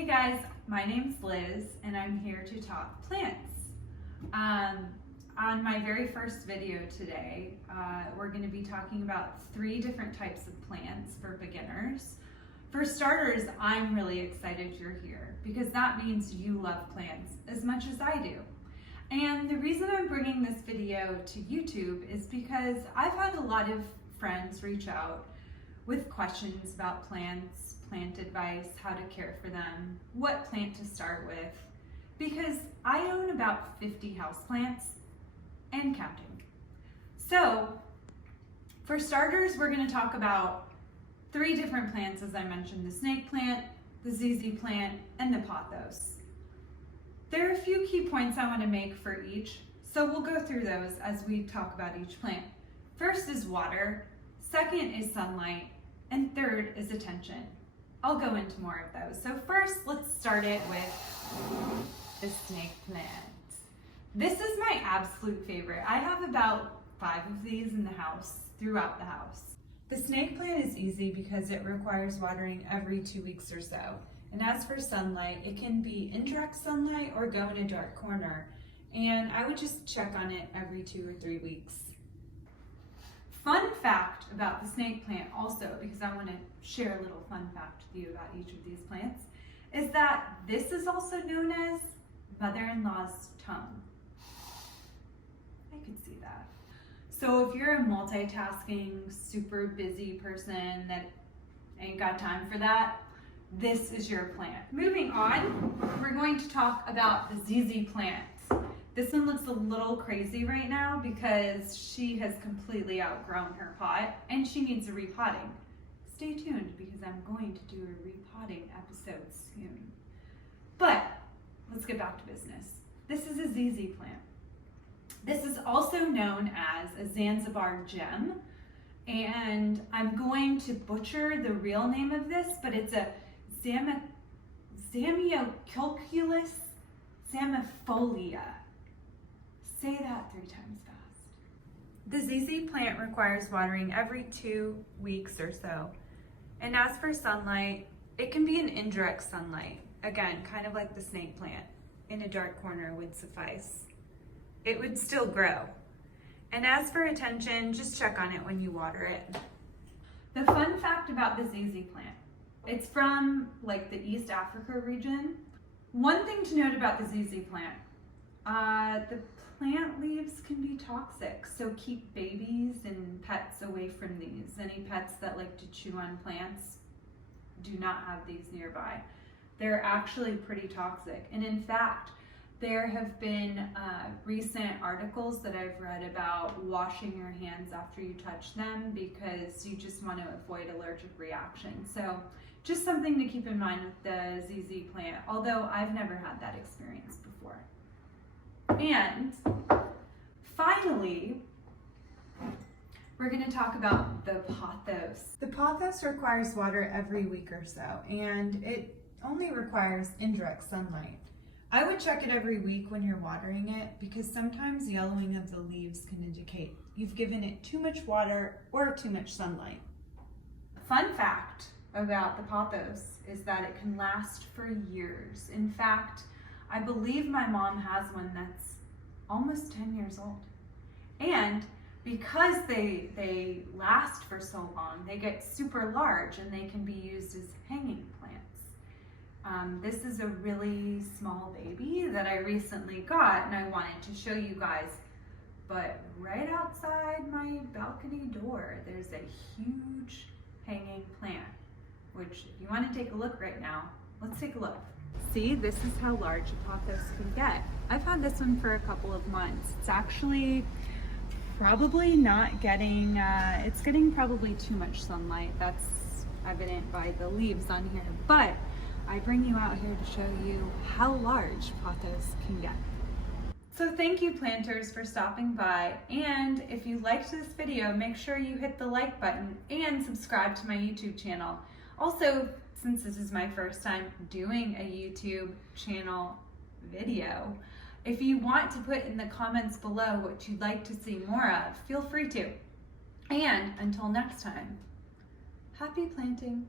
Hey guys, my name's Liz and I'm here to talk plants. On my very first video today, we're going to be talking about 3 different types of plants for beginners. For starters, I'm really excited you're here because that means you love plants as much as I do. And the reason I'm bringing this video to YouTube is because I've had a lot of friends reach out with questions about plants, plant advice, how to care for them, what plant to start with, because I own about 50 houseplants and counting. So for starters, we're going to talk about 3 different plants, as I mentioned: the snake plant, the ZZ plant, and the pothos. There are a few key points I want to make for each, so we'll go through those as we talk about each plant. First is water, second is sunlight, and third is attention. I'll go into more of those. So first, let's start it with the snake plant. This is my absolute favorite. I have about 5 of these in the house, throughout the house. The snake plant is easy because it requires watering every 2 weeks or so. And as for sunlight, it can be indirect sunlight or go in a dark corner. And I would just check on it every 2 or 3 weeks. Fun fact about the snake plant also, because I want to share a little fun fact with you about each of these plants, is that this is also known as mother-in-law's tongue. I could see that. So if you're a multitasking, super busy person that ain't got time for that, this is your plant. Moving on, we're going to talk about the ZZ plant. This one looks a little crazy right now because she has completely outgrown her pot and she needs a repotting. Stay tuned because I'm going to do a repotting episode soon. But let's get back to business. This is a ZZ plant. This is also known as a Zanzibar Gem, and I'm going to butcher the real name of this, but it's a Zamioculcus zamifolia. Say that 3 times fast. The ZZ plant requires watering every 2 weeks or so. And as for sunlight, it can be an indirect sunlight. Again, kind of like the snake plant. In a dark corner would suffice. It would still grow. And as for attention, just check on it when you water it. The fun fact about the ZZ plant, it's from like the East Africa region. One thing to note about the ZZ plant, the plant leaves can be toxic, so keep babies and pets away from these. Any pets that like to chew on plants, do not have these nearby. They're actually pretty toxic. And in fact, there have been recent articles that I've read about washing your hands after you touch them because you just want to avoid allergic reaction. So just something to keep in mind with the ZZ plant, although I've never had that experience before. And finally, we're going to talk about the pothos. The pothos requires water every week or so, and it only requires indirect sunlight. I would check it every week when you're watering it because sometimes yellowing of the leaves can indicate you've given it too much water or too much sunlight. Fun fact about the pothos is that it can last for years. In fact, I believe my mom has one that's almost 10 years old. And because they last for so long, they get super large and they can be used as hanging plants. This is a really small baby that I recently got and I wanted to show you guys. But right outside my balcony door, there's a huge hanging plant, which if you want to take a look right now, let's take a look. See, this is how large a pothos can get. I've had this one for a couple of months. It's actually probably not getting, it's getting probably too much sunlight. That's evident by the leaves on here. But I bring you out here to show you how large pothos can get. So thank you, planters, for stopping by. And if you liked this video, make sure you hit the like button and subscribe to my YouTube channel. Also, since this is my first time doing a YouTube channel video, if you want to put in the comments below what you'd like to see more of, feel free to. And until next time, happy planting.